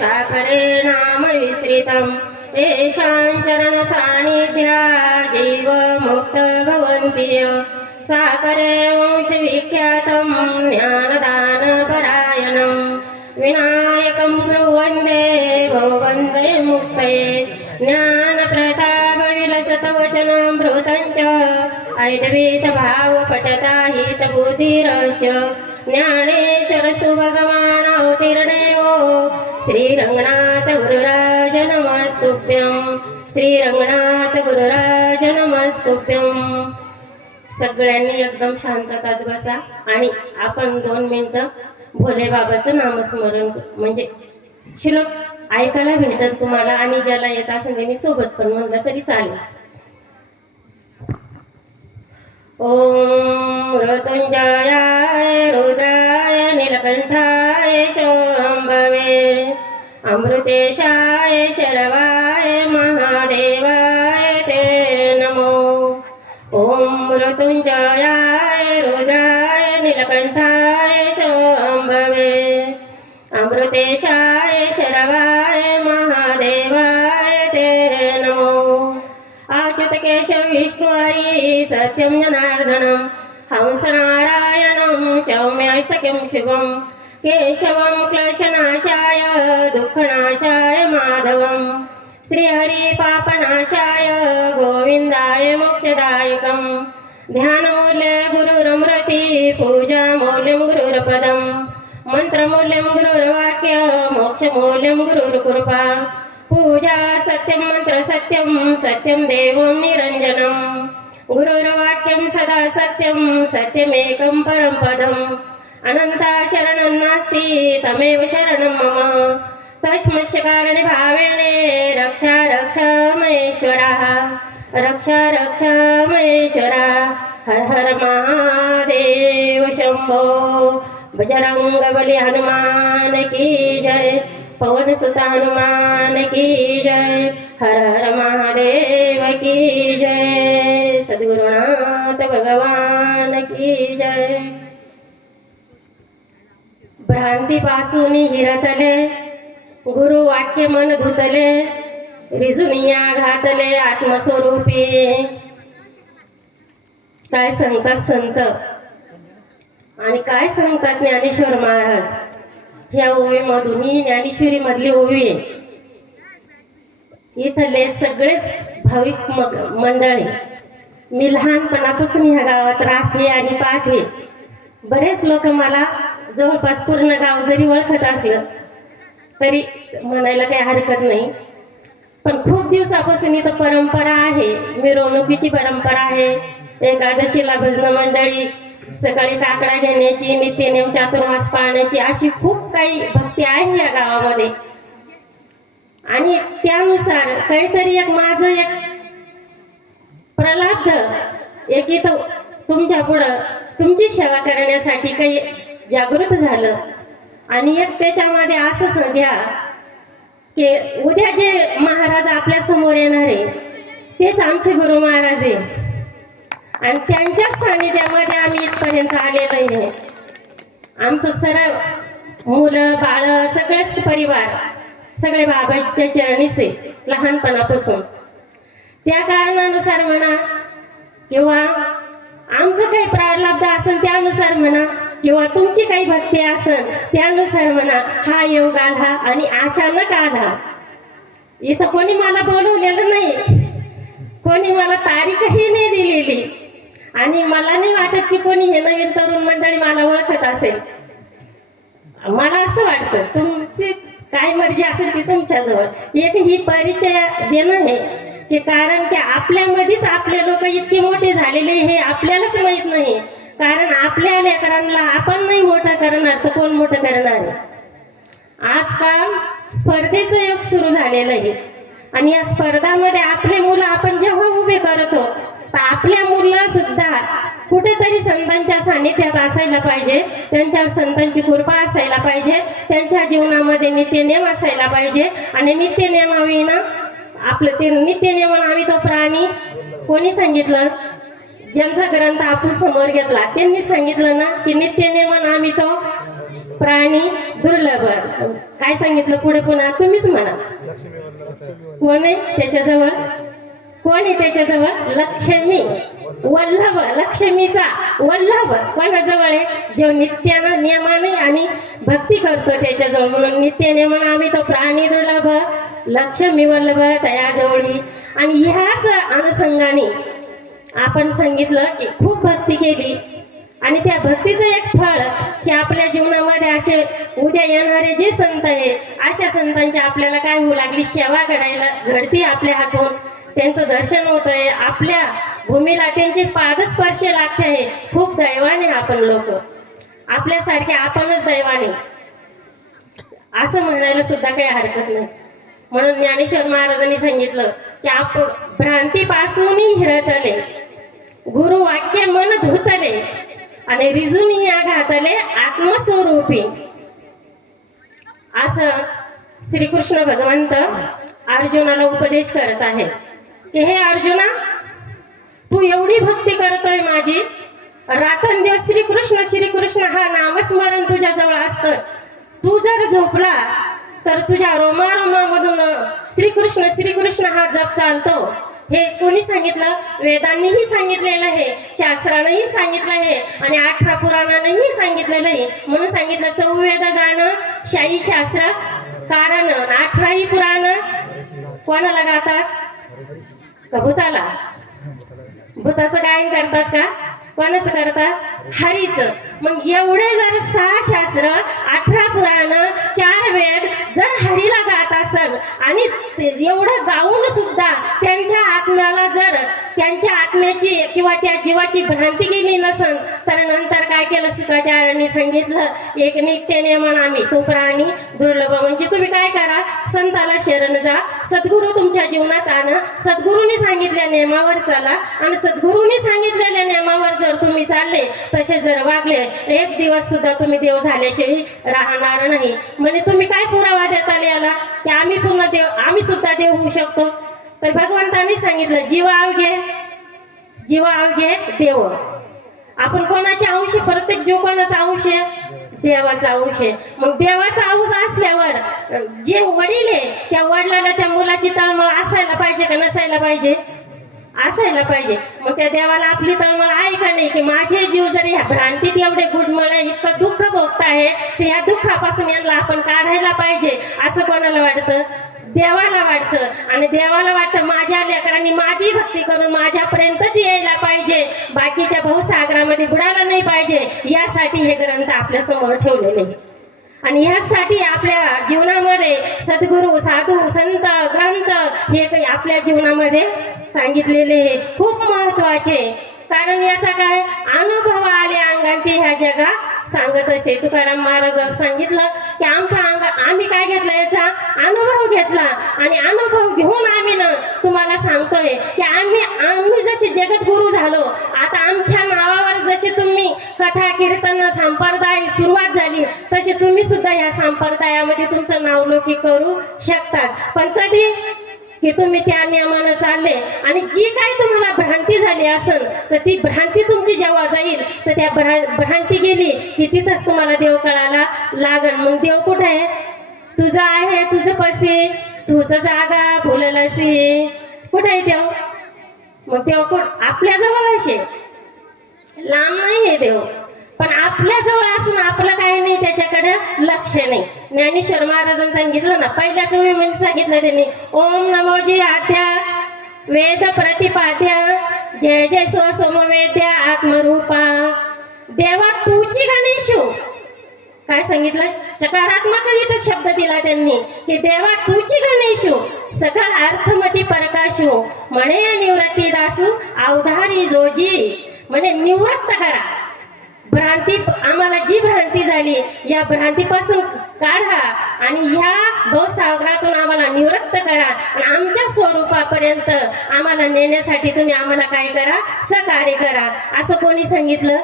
साकरे नाम विस्मृतम् येषां चरण सान्निध्या जीव मुक्त भवन्ति साकरे वंश विख्यातं ज्ञानदान परायणं विनायकं गुरुवन्दे भववन्दे मुक्तये ज्ञानप्रताप विलसत वचनामृतं च अद्वैत भाव पठता हितबुद्धिरस्य ज्ञानेश्वरस्तु भगवान् अवतीर्णो श्री रंगनाथ गुरुराज नमस्तुभ्यं श्री रंगनाथ गुरुराज नमस्तुभ्यं। सगळ्यांनी एकदम शांततात बसा आणि आपण 2 मिनिटं भोले बाबाचं नामस्मरण म्हणजे श्लोक ऐकायला भेटत तुम्हाला आणि ज्याला येत असेल त्यांनी सोबत पण म्हणलं तरी चालेल। ओम मृत्युंजयाय रुद्राय नीलकंठाय शंभवे अमृतेशाय शरवाय महादेवाय ते नमो। ओम मृत्युंजयाय रुद्राय नीलकंठाय शंभवे अमृतेशाय शरवाय महादेवाय ते नमो। अच्युत केशव विष्णु हरि सत्यं जनार्दनं हंस नारायणं सौम्याष्टकं शिवं केशवं क्लेशनाशाय दुःखनाशाय माधवं श्रीहरि पापनाशाय गोविंदाय मोक्षदायकं ध्यानमूल्य गुरुरमृति पूजामूल्यं गुरुरपदं मंत्रमूल्यं गुरुर्वाक्य मोक्षमूल्यं गुरुर्कृपा पूजा सत्यं मंत्र सत्यं सत्यं देवं निरंजनं गुरुर्वाक्यं सदा सत्यं सत्यमेकं परं पदम् अनंता शरणं नास्ति तमेव शरणं मम तस्मस्य कारणे भावेणे रक्षा रक्षा महेश्वरः रक्षा रक्षा महेश्वरा हर हर महादेव शंभो बजरंगबली हनुमान की जय पवन सुत हनुमान की जय हर हर महादेव की जय सद्गुरुनाथ भगवान की जय। भ्रांतीपासून हिरतले गुरु वाक्य मन धुतले रिजुनिया घातले आत्मस्वरूपी काय सांगतात संत आणि काय सांगतात ज्ञानेश्वर महाराज। ह्या ओवीमधून ही ज्ञानेश्वरी मधली ओवी आहे। इथले सगळेच भाविक मंडळी मी लहानपणापासून ह्या गावात राहते आणि पाहते। बरेच लोक मला जवळपास पूर्ण गाव जरी ओळखत असलं तरी म्हणायला काही हरकत नाही, पण खूप दिवसापासून इथं परंपरा आहे, मिरवणुकीची परंपरा आहे। एकादशीला भजन मंडळी, सकाळी काकडा घेण्याची, नित्यनेम चातुर्मास पाळण्याची, अशी खूप काही भक्ती आहे या गावामध्ये। आणि त्यानुसार काहीतरी एक माझं एक प्रल्हाद एक इथं तुमच्या पुढं तुमची सेवा करण्यासाठी काही जागृत झालं। आणि एक त्याच्यामध्ये असं घ्या की उद्या जे महाराज आपल्या समोर येणार आहे तेच आमचे गुरु महाराज आहे आणि त्यांच्याच सानिध्यामध्ये आम्ही इथपर्यंत आलेलो आहे। आमचं सर्व मुलं बाळ सगळेच परिवार सगळे बाबाच्या चरणीच आहे लहानपणापासून। त्या कारणानुसार म्हणा किंवा आमचं काही प्रारब्ध असेल त्यानुसार म्हणा किंवा तुमची काही भक्ती असेल त्यानुसार म्हणा हा योग आला आणि अचानक आला। इथं कोणी मला बोलवलेलं नाही, कोणी मला तारीखही नाही दिलेली आणि मला नाही वाटत की कोणी हे नवीन तरुण मंडळी मला ओळखत असेल। मला असं वाटतं तुमची काय मर्जी असेल ती तुमच्याजवळ एक ही परिचय देणं आहे की कारण की आपल्यामध्येच आपले लोक इतके मोठे झालेले हे आपल्यालाच माहीत नाही। कारण आपल्या लेकरांना आपण नाही मोठं करणार तर कोण मोठं करणार आहे। आजकाल स्पर्धेचं योग सुरू झालेलं आहे आणि या स्पर्धामध्ये आपले मुलं आपण जेव्हा उभे करतो तर आपल्या मुलं सुद्धा कुठेतरी संतांच्या सानिध्यात असायला पाहिजे, त्यांच्यावर संतांची कृपा असायला पाहिजे, त्यांच्या जीवनामध्ये नित्यनेम असायला पाहिजे। आणि नित्यनेमाविना आपलं ते नित्यनेमाने तो प्राणी कोणी सांगितलं, ज्यांचा ग्रंथ आपण समोर घेतला त्यांनी सांगितलं ना की नित्यनेमान आम्ही तो प्राणी दुर्लभ. काय सांगितलं पुढे पुन्हा तुम्हीच म्हणा. कोण आहे त्याच्याजवळ? कोण आहे त्याच्याजवळ? लक्ष्मी वल्लभ. लक्ष्मीचा वल्लभ कोणाजवळ आहे? जो नित्यानं नियमाने आणि भक्ती करतो त्याच्याजवळ. म्हणून नित्य नियमानं आम्ही तो प्राणी दुर्लभ लक्ष्मी वल्लभ तयाजवळी. आणि ह्याच अनुषंगाने आपण सांगितलं की खूप भक्ती केली आणि त्या भक्तीचं एक फळ की आपल्या जीवनामध्ये असे उद्या येणारे जे संत आहे अशा संतांची आपल्याला काय होऊ लागली? सेवा घडती आपल्या हातून. त्यांचं दर्शन होतं आहे, आपल्या भूमीला त्यांचे पादस्पर्श लागते आहे. खूप दैवाने आपण लोक, आपल्यासारखे आपणच दैवाने असं म्हणायला सुद्धा काही हरकत नाही. म्हणून ज्ञानेश्वर महाराजांनी सांगितलं की आपण भ्रांतीपासूनही हिरतले, गुरु वाक्य मन धुतले आणि रिजून या घातले आत्मस्वरूपी. असं श्रीकृष्ण भगवंत अर्जुनाला उपदेश करत आहे की हे अर्जुना, तू एवढी भक्ती करतोय माझी, रात्रंदिवस श्रीकृष्ण श्रीकृष्ण हा नामस्मरण तुझ्याजवळ असतं. तू जर झोपला तर तुझ्या रोमारोमामधून श्रीकृष्ण श्रीकृष्ण हा जप चालतो. हे कोणी सांगितलं? वेदांनीही सांगितलेलं आहे, शास्त्रानंही सांगितलं आहे आणि 18 पुराणांनीही सांगितलेलं आहे. म्हणून सांगितलं 4 वेद जाणं, 6 शास्त्र कारण, 18 पुराण कोणाला गातात? भूताला. भूताचं गायन करतात का? कोणाचं करतात? हरीचं. मग एवढे जर 6 शास्त्र, 18 पुराण, 4 वेद जर हरीला गात असेल आणि एवढं गाऊन सुद्धा त्यांच्या आत्म्याला जर त्यांच्या आत्म्याची किंवा त्या जीवाची भ्रांती गेली नसेल तर नंतर काय केलं? शुकाचार्यांनी सांगितलं एक नित्य नियमन आम्ही तो प्राणी दुर्लभ. म्हणजे तुम्ही काय करा? संताला शरण जा, सद्गुरू तुमच्या जीवनात आणा, सद्गुरूंनी सांगितल्या नियमावर चला आणि सद्गुरूंनी सांगितलेल्या नियमावर जर तुम्ही चालले तसे जर वागले एक दिवस सुद्धा तुम्ही देव झाल्याशिवाय राहणार नाही. म्हणजे तुम्ही काय पुरावा देता याला की आम्ही पुन्हा देव, आम्ही सुद्धा देव होऊ शकतो? तर भगवंतांनी सांगितलं जीवा अवघे देव. आपण कोणाच्या अंश? प्रत्येक जीव कोणाचा अंश आहे? देवाचा अंश आहे. मग देवाचा अंश असल्यावर जे वडील आहे त्या वडिलाला त्या मुलाची तळमळ असायला पाहिजे का नसायला पाहिजे? असायला पाहिजे. मग त्या देवाला आपली तळमळ आहे का नाही की माझे जीव जरी ह्या भ्रांतीत एवढे गुडमळ इतकं दुःख भोगत आहे तर या दुःखापासून यांना आपण काढायला पाहिजे असं कोणाला वाटतं? देवाला वाटतं. आणि देवाला वाटतं माझ्या लेकरांनी माझी भक्ती करून माझ्यापर्यंतच यायला पाहिजे, बाकीच्या बहुसागरामध्ये बुडायला नाही पाहिजे. यासाठी हे ग्रंथ आपल्या समोर ठेवलेले आणि ह्यासाठी आपल्या जीवनामध्ये सद्गुरू साधू संत ग्रंथ हे काही आपल्या जीवनामध्ये सांगितलेले हे खूप महत्त्वाचे. कारण याचा काय अनुभव आले अंगांती ह्या जगा सांगत असे. तुकाराम महाराज सांगितलं की आम्ही काय घेतलं? याचा अनुभव घेतला आणि अनुभव घेऊन आम्ही ना तुम्हाला सांगतोय की आम्ही जसे जगद्गुरू झालो, आता आमच्या नावावर जसे तुम्ही कथा कीर्तन संप्रदाय सुरुवात झाली तसे तुम्ही सुद्धा ह्या संप्रदायामध्ये तुमचं नावलौकिक करू शकतात. पण कधी? की तुम्ही त्या नियमानं चालले आणि जी काही तुम्हाला भ्रांती झाली असेल तर ती भ्रांती तुमची जेव्हा जाईल तर त्या भ्रांती गेली की तिथंच तुम्हाला देव कळायला लागल. मग देव कुठं आहे? तुझं आहे, तुझं पसी, तुझं जागा फुललसी. कुठं आहे देव? मग देव आपल्याजवळ असे लांब नाही आहे देव, पण आपल्याजवळ असून आपलं काही नाही त्याच्याकडे लक्ष नाही. ज्ञानेश्वर महाराजांनी सांगितलं ना, पहिल्याच वेळी सांगितलं त्यांनी ओम नमो जी आद्या वेद प्रतिपाद्या जय जय सोमवेद्या आत्मरूपा देवा तूची गणेशू. काय सांगितलं? चकारात्मक इथं शब्द दिला त्यांनी की देवा तूची गणेशू सकळ अर्थमती परकाशू म्हणे निवृत्ती दासू अवधारी जोजी. म्हणे निवृत्त करा भ्रांती. आम्हाला जी भ्रांती झाली या भ्रांतीपासून काढा आणि ह्या भवसागरातून आम्हाला निवृत्त करा आणि आमच्या स्वरूपापर्यंत आम्हाला नेण्यासाठी तुम्ही आम्हाला काय करा? सहकार्य करा. असं कोणी सांगितलं?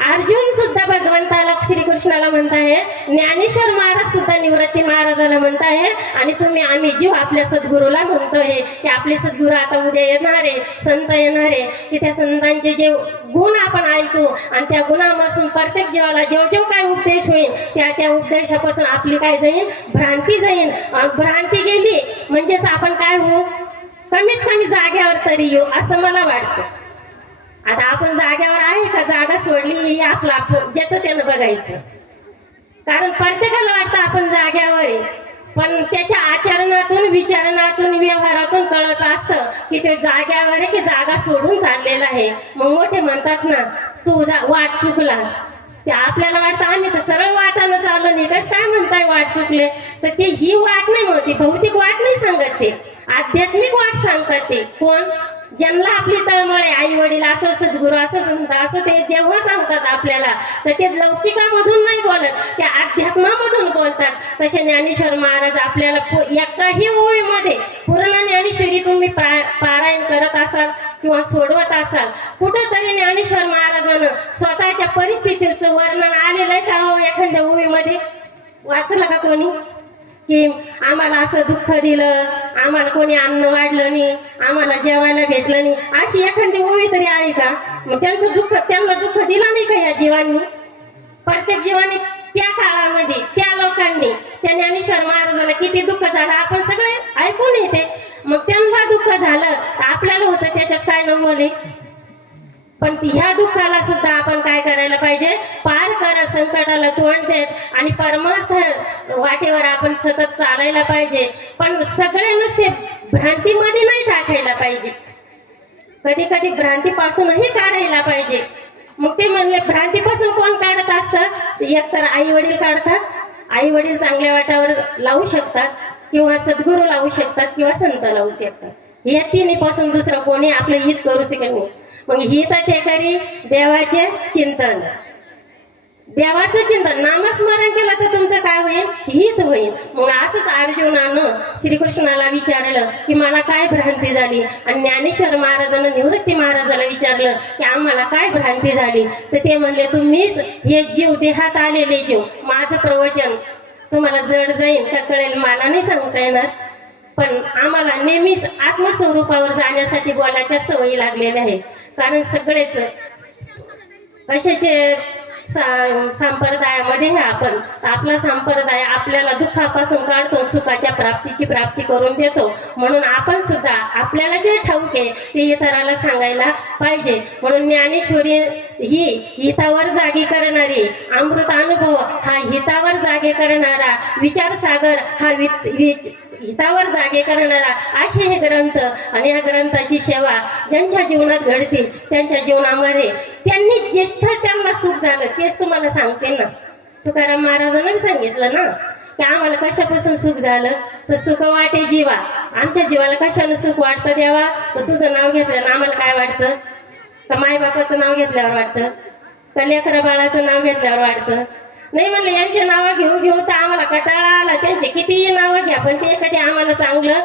अर्जुन सुद्धा भगवंताला श्रीकृष्णाला म्हणत आहे, ज्ञानेश्वर महाराज सुद्धा निवृत्ती महाराजाला म्हणत आहे, आणि तुम्ही आम्ही जीव आपल्या सद्गुरूला म्हणतोय की आपले सद्गुरू आता उद्या येणारे संत येणारे, की त्या संतांचे जे गुण आपण ऐकू आणि त्या गुणापासून प्रत्येक जीवाला जेव जेव काय उपदेश होईल त्या त्या उपदेशापासून आपली काय जाईल, भ्रांती जाईल. भ्रांती गेली म्हणजेच आपण काय होऊ, कमीत कमी जाग्यावर तरी येऊ असं मला वाटतं. आता आपण जाग्यावर आहे का, जागा सोडली ही आपलं आपण ज्याचं त्यानं बघायचं. कारण प्रत्येकाला वाटतं आपण जाग्यावर आहे, पण त्याच्या आचरणातून विचारणातून व्यवहारातून कळत असतं की ते जाग्यावर आहे की जागा सोडून चाललेला आहे. मग मोठे म्हणतात ना, तू वाट चुकला. ते आपल्याला वाटतं आम्ही तर सरळ वाटानं चाललो नाही, कसं काय म्हणताय वाट चुकले, तर ते ही वाट नाही म्हणते, भौतिक वाट नाही सांगत, ते आध्यात्मिक वाट सांगतात. ते कोण, ज्यांना आपली तळमळ आहे, आई वडील असो, सद्गुरू असो, संत असो, ते जेव्हा सांगतात आपल्याला तर ते लौकिकामधून नाही बोलत, ते अध्यात्मामधून बोलतात. तसे ज्ञानेश्वर महाराज आपल्याला एकाही ओळीमध्ये पूर्ण ज्ञानेश्वरी तुम्ही पारायण करत असाल किंवा सोडवत असाल, कुठंतरी ज्ञानेश्वर महाराजानं स्वतःच्या परिस्थितीचं वर्णन आलेलं आहे का हो एखाद्या ओळीमध्ये? वाचलं का कोणी की आम्हाला असं दुःख दिलं, आम्हाला कोणी अन्न वाढलं नाही, आम्हाला जेवायला भेटलं नाही, अशी एखादी ओळी तरी आहे का? मग त्यांचं दुःख, त्यांना दुःख दिलं नाही का या जीवांनी? प्रत्येक जीवाने त्या काळामध्ये त्या लोकांनी त्या ज्ञानेश्वर महाराजाला किती दुःख झालं आपण सगळे ऐकून येते. मग त्यांना दुःख झालं तर आपल्याला होतं त्याच्यात काय नवले. पण ह्या दुःखाला सुद्धा आपण काय करायला पाहिजे, पार करा, संकटाला तोंड देत आणि परमार्थ वाटेवर आपण सतत चालायला पाहिजे. पण सगळे नुसते भ्रांतीमध्ये नाही टाकायला पाहिजे, कधी कधी भ्रांतीपासूनही काढायला पाहिजे. मग ते म्हणले भ्रांतीपासून कोण काढत असतं, एकतर आई वडील काढतात, आई वडील चांगल्या वाटावर लावू शकतात किंवा सद्गुरू लावू शकतात किंवा संत लावू शकतात. या तिन्हीपासून दुसरं कोणी आपलं हित करू शकत नाही. मग हित ते करी देवाचे चिंतन, देवाचं चिंतन, नामस्मरण केलं तर तुमचं काय होईल, हित होईल. मग असंच अर्जुनानं श्रीकृष्णाला विचारलं की मला काय भ्रांती झाली, आणि ज्ञानेश्वर महाराजानं निवृत्ती महाराजाला विचारलं की आम्हाला काय भ्रांती झाली, तर ते म्हणले तुम्हीच हे जीव, देहात आलेले जीव. माझं प्रवचन तुम्हाला जड जाईल का कळेल मला नाही सांगता येणार, पण आम्हाला नेहमीच आत्मस्वरूपावर जाण्यासाठी बोलायच्या सवयी लागलेल्या आहेत. कारण सगळेच कशाचे संप्रदायामध्ये हे आपण, आपला संप्रदाय आपल्याला दुःखापासून काढतो, सुखाच्या प्राप्तीची प्राप्ती करून देतो. म्हणून आपण सुद्धा आपल्याला जे ठाऊक आहे ते इतराला सांगायला पाहिजे. म्हणून ज्ञानेश्वरी ही हितावर जागी करणारी, अमृत अनुभव हा हितावर जागे करणारा, विचारसागर हा हितावर जागे करणारा, असे हे ग्रंथ. आणि या ग्रंथाची सेवा ज्यांच्या जीवनात घडतील त्यांच्या जीवनामध्ये त्यांनी जिथं त्यांना सुख झालं तेच तुम्हाला सांगते ना. तुकाराम महाराजांनी सांगितलं ना की आम्हाला कशापासून सुख झालं, तर सुख वाटे जीवा. आमच्या जीवाला कशानं सुख वाटतं देवा, तर तुझं नाव घेतलं ना आम्हाला काय वाटतं, का मायबापाचं नाव घेतल्यावर वाटतं, का लेकरा बाळाचं नाव घेतल्यावर वाटतं? नाही म्हणलं यांचे नावं घेऊ घेऊ तर आम्हाला कटाळा आला, त्यांचे कितीही नावं घ्या पण ते कधी आम्हाला चांगलं